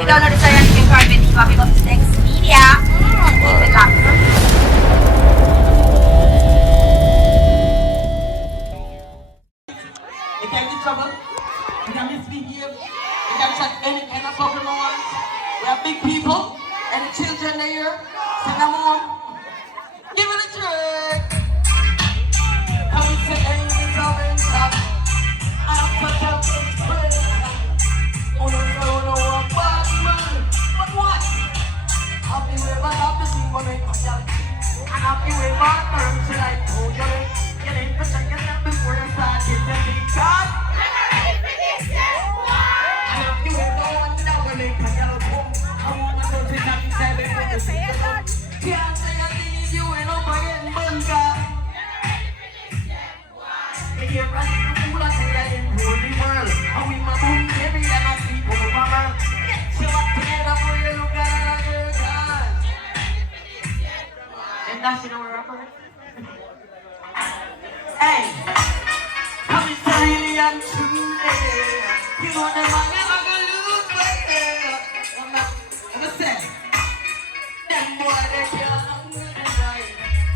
you don't know the story, you can call Videographyer because it's next media. Keep it locked. You can get trouble, you can misbehave, you can chat any kind of Pokemon. We have big people, and the children there, send them home. Give it a trick. How we say angels are in top. I have such a big praise. Oh no, I'm bad man. But what? Happy way bad, happy thing when I come down. And happy way bad, man, should I hold your leg? Get in for check yourself before you start getting the big card. And happy way no one to know when they come down. I want my daughter to have inside me. Can't say a thing if you ain't up again, bunga. If you're running the fool, I say that in holy world. How we my boom, baby, and I see over my man. She want to get up when you look at her girl. And that's you know where I'm at. Hey, come and tell me I'm true there. You know the man never gonna lose my hair. I'm gonna say, them boy they can't have me right.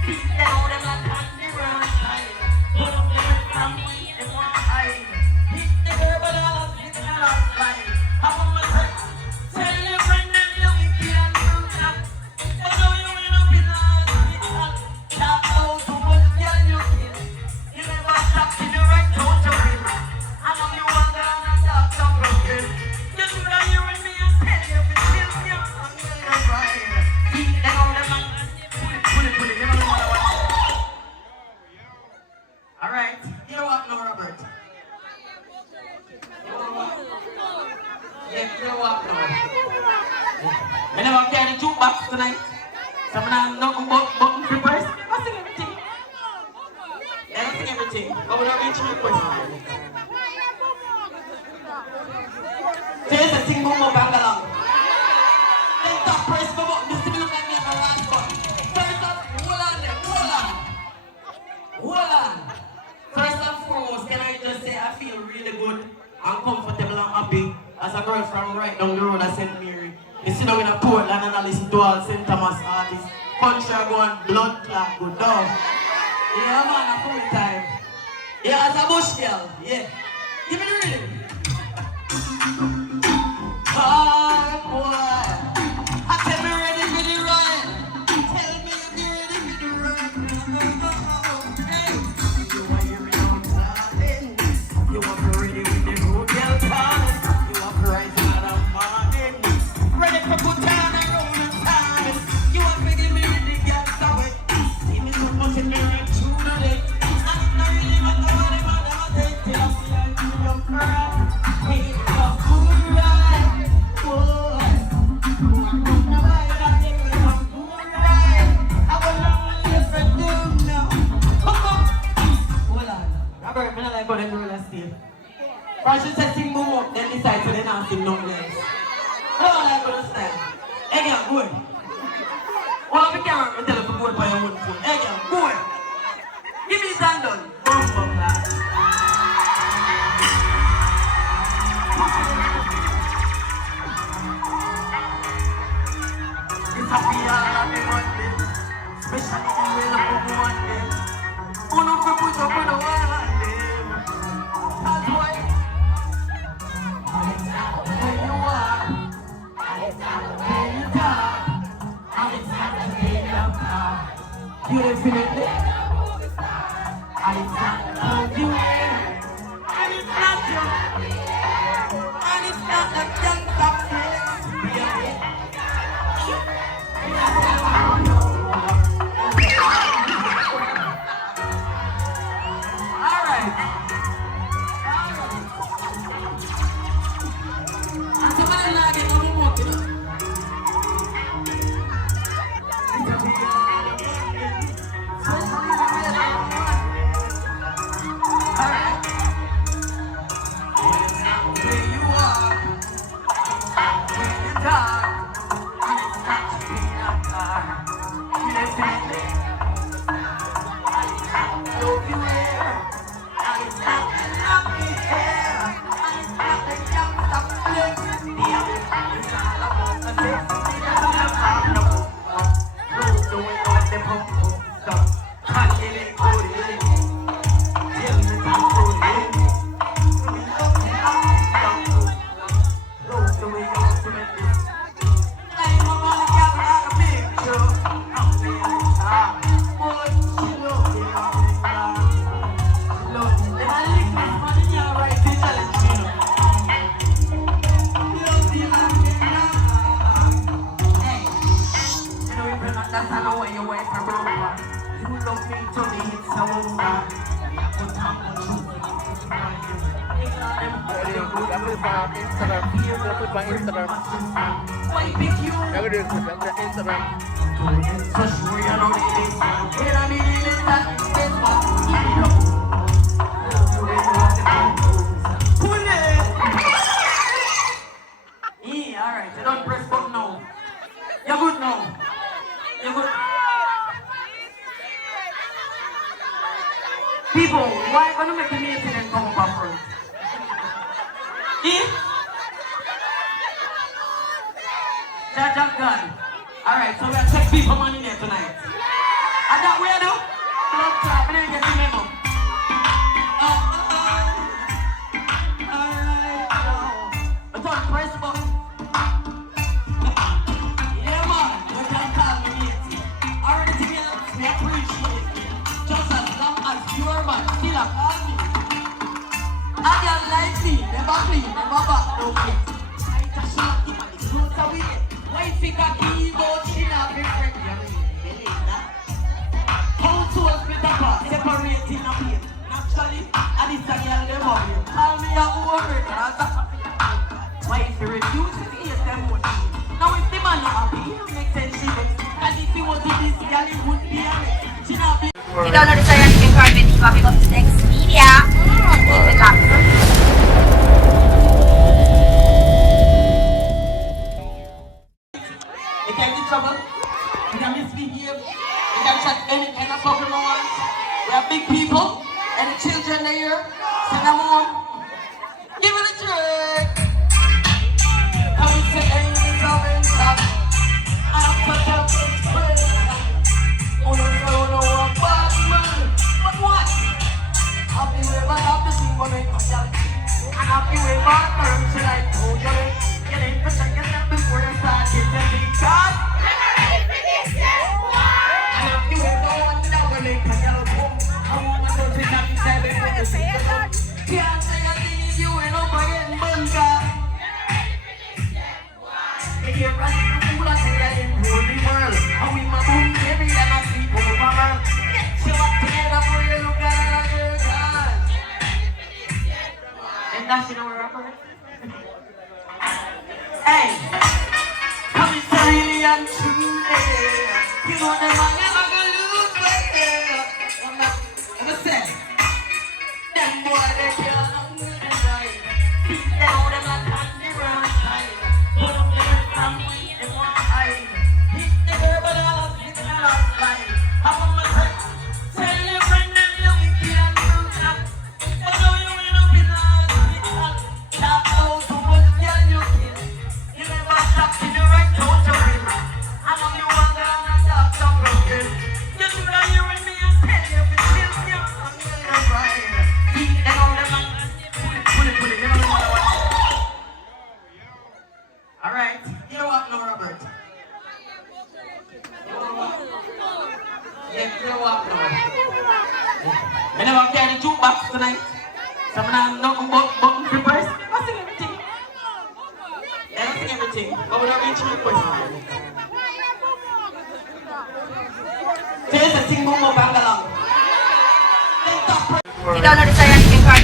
Beat down them like on the round side. Put up the red from me in one eye. Hit the girl but I'll hit the last line. How am I say? Tell your friend that you can't do that. But now you ain't up in the hospital. Talk out too much, girl, you kill. You never stop in the right toe to win. I know you want to run and talk some broken. You should have hear me and tell you if it's still here. I'm gonna ride. Beat down the man. Pull it, you know what I want. Alright, you know what now, Robert? Yeah, you know what now? I never carry the jukebox tonight. So I'm not nothing but button flippers. I sing everything. Yeah, I sing everything. But we don't reach my question. So you say sing boom boom bang along. Then stop press the button. Just to look like me at the last one. First up, hold on there, hold on. Hold on. First and foremost, can I just say I feel really good and comfortable and happy as a girl from right down the road at St. Mary. You sit down in a Portland and I listen to all St. Thomas artists. Country are going blood clot good dog. Yeah man, a full time. Yeah, as a bush girl, yeah. Give me the rhythm. Oh boy, I tell me ready for the ride. Tell me if you're ready for the ride. Hey, you are hearing out darling. You are ready with the road girl talent. You are rising out of morning. Ready for put down and roll the time. You are begging me with the gas away. Give me so much in the ring through the day. I'm not really matter what the matter take till I see I do your girl. Hey, a cool ride, boy. I'm gonna ride, I think it's a cool ride. I will not different them now. Come on. Hold on. Robert, I don't like how them girls stay. First you say sing boom up, then decide so they not sing nothing else. I don't like how they style. Hey girl, good. One of the camera, I tell you to go by your own phone. Hey girl, good. Give me this hand done. Boom, boom, lad. It's happy all of the Monday, especially the way of the Monday. Who no go put up on the one day? That's why. And it's not the way you are, and it's not the way you talk, and it's not the way you are. You definitely. And it's not the clothes you wear, and it's not your, and it's not the gangsta face. Yeah. Why pick you? Yang ada Instagram. So sure you know this. When I mean it, that is what you know. Pull it. Yeah, alright. You don't press button now. You're good now. You're good. People, why gonna make a meeting and come up front? Yeah? Jaja gun. Alright, so we are take people money there tonight. And that way I do? Club trap, and then get the memo. Alright, now. Let's on press button. Yeah man, we can call me matey. Already together, we appreciate it. Just as long as your man still a call me. I don't like me, never clean, never back, no play. I just shot him and it's not a way. Why think I keyboard, she not be friend, you believe that? How to us with the car, separating a plane. Naturally, and it's a girl them up here. Call me a overbreaker. Why if you refuse to eat them would be? Now if the man not happy, it don't make sense she vex. And if he was in this girl, it would be a mess. She not be. You don't know the story you can call Videographyer because next media. Keep it locked. You can get trouble, you can misbehave, you can chat any kind of fucking moments. We are big people, and the children are here. Send them home. Give it a trick. How we say, hey, it's all in top. I'm such a big friend. Oh, no, I'm bad man. But what? Have you ever had the thing when it's a and have you ever heard she like, oh, you're in. You need to check yourself before you start getting the big God. And have you ever wondered how when they can yell home? How woman does it have to tell it when you see the sun? Can't say a thing if you ain't over getting bunga. You hear right in the fool and say that in holy world. How we my boom baby and I sleep over my man. She walk together for you look at her girl. And that's you know where I'm at. Hey, come and say really and truly. You know the man never gonna lose weight. I'm gonna say, them boy they can't do the right. Beat down them like on the wrong side. Put them in the family in one eye. Hit the girl but I'll hit the last line. I'm on my side. Tell your friend that you can't do that. But no you ain't up in the hospital. Talk about too much girl you kill. You never stop in the right don't you feel? I know you want to talk some broken. You should have you and me and tell you if it's still you. I'm gonna ride. Beat them on the man. Pull it, you know what I want. Alright, you what now, Robert? Yeah, you what now? You never carry the jukebox tonight? So I'm not nothing but button flippers. I sing everything. Yeah, I sing everything. But we don't reach your question. There's a thing boom up and along. You don't know the story you can call